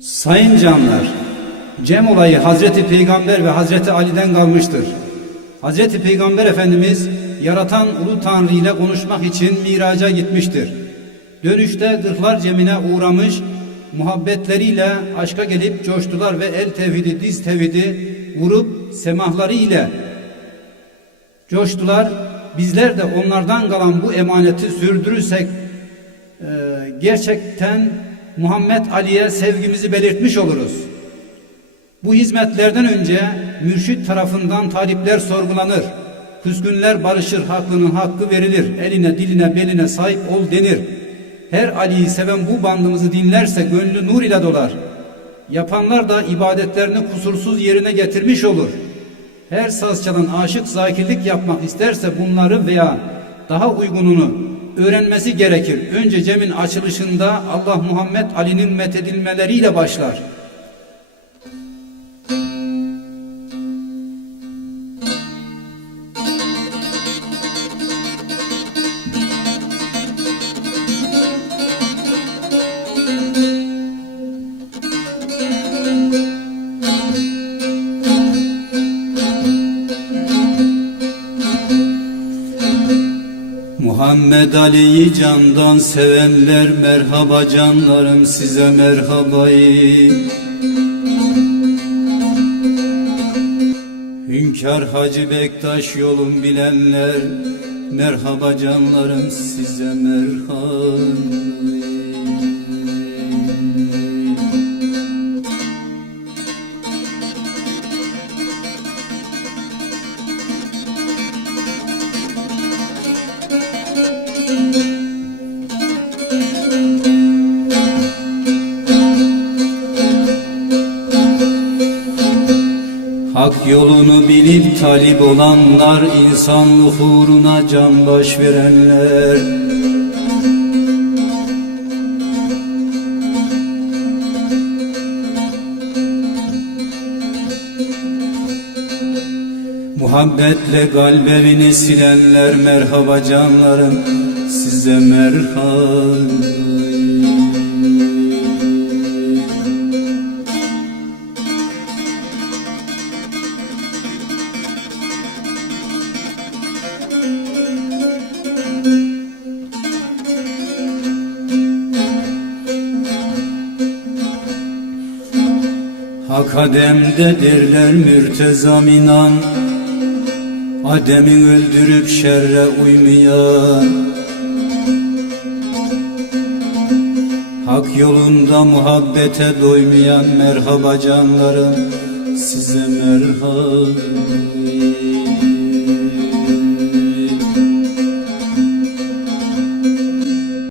Sayın canlar, Cem olayı Hazreti Peygamber ve Hazreti Ali'den kalmıştır. Hazreti Peygamber Efendimiz yaratan Ulu Tanrı ile konuşmak için miraca gitmiştir. Dönüşte Gırklar Cem'ine uğramış, muhabbetleriyle aşka gelip coştular ve el tevhidi, diz tevhidi vurup semahları ile coştular. Bizler de onlardan kalan bu emaneti sürdürürsek gerçekten Muhammed Ali'ye sevgimizi belirtmiş oluruz. Bu hizmetlerden önce mürşit tarafından talipler sorgulanır. Küskünler barışır, haklının hakkı verilir. Eline, diline, beline sahip ol denir. Her Ali'yi seven bu bandımızı dinlerse gönlü nur ile dolar. Yapanlar da ibadetlerini kusursuz yerine getirmiş olur. Her saz çalan aşık zakirlik yapmak isterse bunları veya daha uygununu öğrenmesi gerekir. Önce Cem'in açılışında Allah Muhammed Ali'nin methedilmeleriyle başlar. Muhammed Ali'yi candan sevenler, merhaba canlarım, size merhabayı. Hünkâr Hacı Bektaş yolun bilenler, merhaba canlarım, size merhabayı. Hak yolunu bilip talip olanlar, insanlık uğruna can baş verenler. Muhabbetle kalbini silenler, merhaba canlarım, size merhaba. Hak Adem'de derler mürtezam inan, Adem'i öldürüp şerre uymayan. Hak yolunda muhabbete doymayan, merhaba canlarım, size merhaba.